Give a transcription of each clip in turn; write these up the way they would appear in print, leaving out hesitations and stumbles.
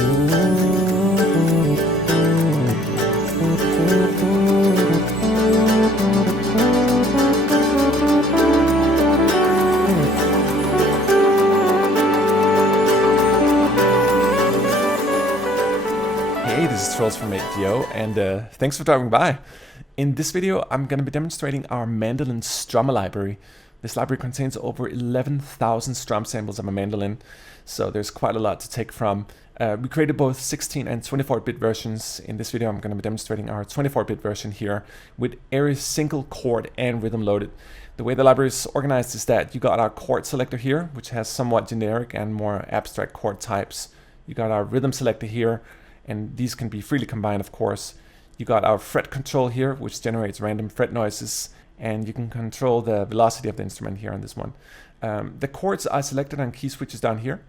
Hey, this is Trolls from ADO, and thanks for dropping by. In this video, I'm going to be demonstrating our Mandolin Strummer library. This library contains over 11,000 strum samples of a mandolin, so there's quite a lot to take from. We created both 16 and 24-bit versions. In this video, I'm going to be demonstrating our 24-bit version here with every single chord and rhythm loaded. The way the library is organized is that you got our chord selector here, which has somewhat generic and more abstract chord types. You got our rhythm selector here, and these can be freely combined, of course. You got our fret control here, which generates random fret noises, and you can control the velocity of the instrument here on this one. The chords are selected on key switches down here,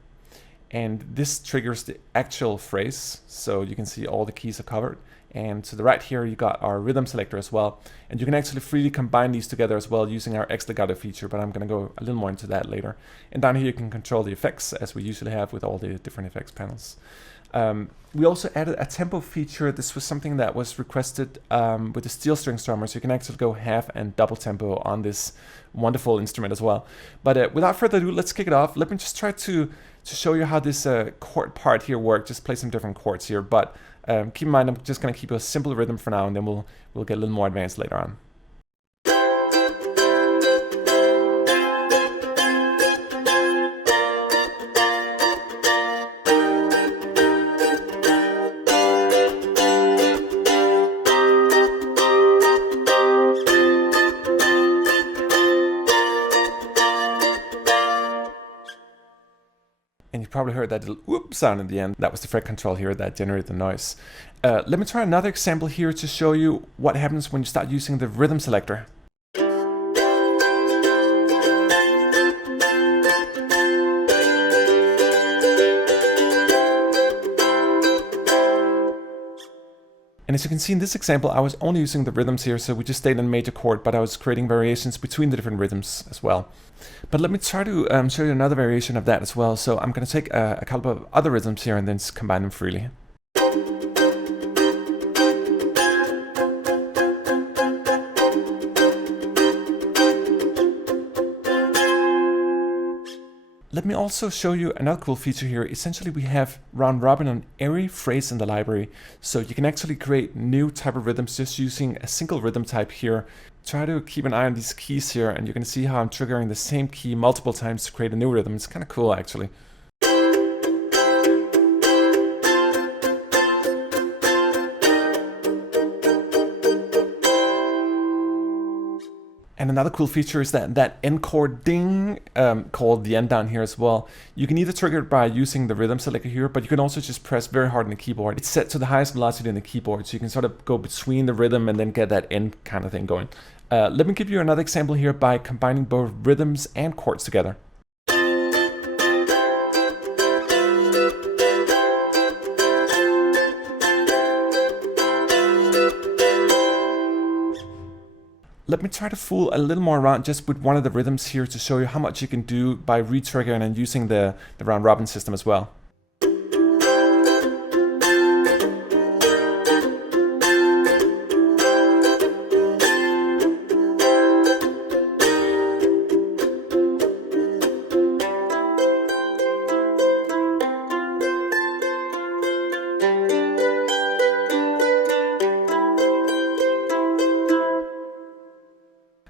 and this triggers the actual phrase, so you can see all the keys are covered. And to the right here, you got our rhythm selector as well, and you can actually freely combine these together as well using our x-legato feature, but I'm going to go a little more into that later. And down here you can control the effects, as we usually have with all the different effects panels. We also added a tempo feature. This was something that was requested with the steel string strummer, so you can actually go half and double tempo on this wonderful instrument as well. But without further ado, let's kick it off. Let me just try to show you how this chord part here works. Just play some different chords here, but keep in mind I'm just going to keep a simple rhythm for now, and then we'll get a little more advanced later on. And you probably heard that little whoop sound in the end. That was the fret control here that generated the noise. Let me try another example here to show you what happens when you start using the rhythm selector. And as you can see in this example, I was only using the rhythms here, so we just stayed in major chord, but I was creating variations between the different rhythms as well. But let me try to show you another variation of that as well. So I'm going to take a couple of other rhythms here and then combine them freely. Let me also show you another cool feature here. Essentially, we have round robin on every phrase in the library. So you can actually create new type of rhythms just using a single rhythm type here. Try to keep an eye on these keys here, and you can see how I'm triggering the same key multiple times to create a new rhythm. It's kind of cool, actually. And another cool feature is that end chord ding, called the end down here as well. You can either trigger it by using the rhythm selector here, but you can also just press very hard on the keyboard. It's set to the highest velocity on the keyboard, so you can sort of go between the rhythm and then get that end kind of thing going. Let me give you another example here by combining both rhythms and chords together. Let me try to fool a little more around just with one of the rhythms here to show you how much you can do by re-triggering and using the round robin system as well.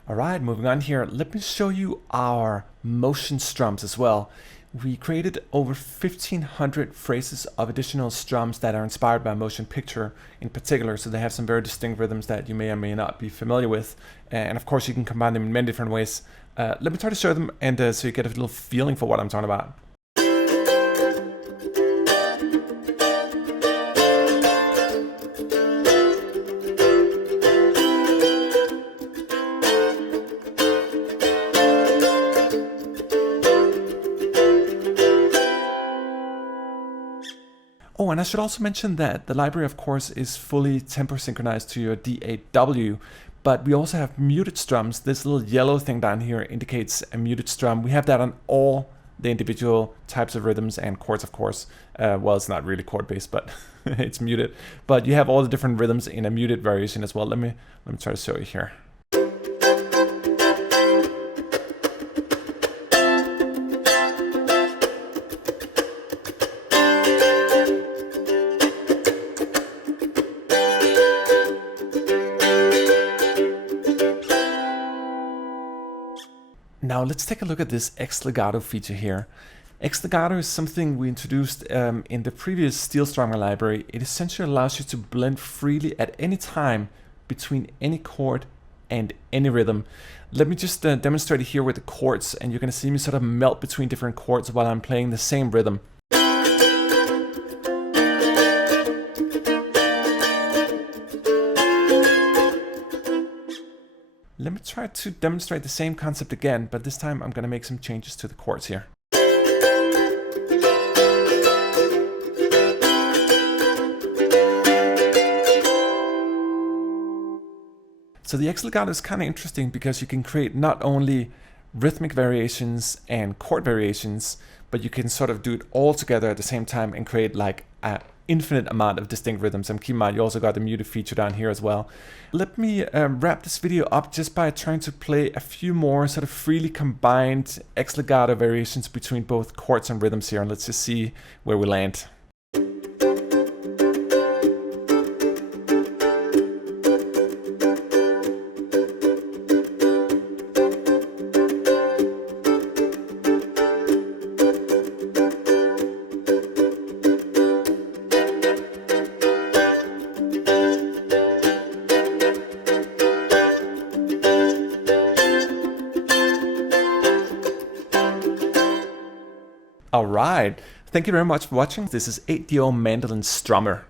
Alright, moving on here, let me show you our motion strums as well. We created over 1,500 phrases of additional strums that are inspired by motion picture in particular, so they have some very distinct rhythms that you may or may not be familiar with. And of course you can combine them in many different ways. Let me try to show them, and so you get a little feeling for what I'm talking about. Oh, and I should also mention that the library, of course, is fully tempo synchronized to your DAW, but we also have muted strums. This little yellow thing down here indicates a muted strum. We have that on all the individual types of rhythms and chords, of course. Well, it's not really chord based, but it's muted. But you have all the different rhythms in a muted variation as well. Let me try to show you here. Now let's take a look at this x-legato feature here. X-legato is something we introduced in the previous steel strummer library. It essentially allows you to blend freely at any time between any chord and any rhythm. Let me just demonstrate it here with the chords, and you're going to see me sort of melt between different chords while I'm playing the same rhythm. Let me try to demonstrate the same concept again, but this time I'm going to make some changes to the chords here. So the x-legato is kind of interesting because you can create not only rhythmic variations and chord variations, but you can sort of do it all together at the same time and create like an infinite amount of distinct rhythms. And keep in mind, you also got the muted feature down here as well. Let me wrap this video up just by trying to play a few more sort of freely combined x-legato variations between both chords and rhythms here, and let's just see where we land. Alright, thank you very much for watching. This is 8DO Mandolin Strummer.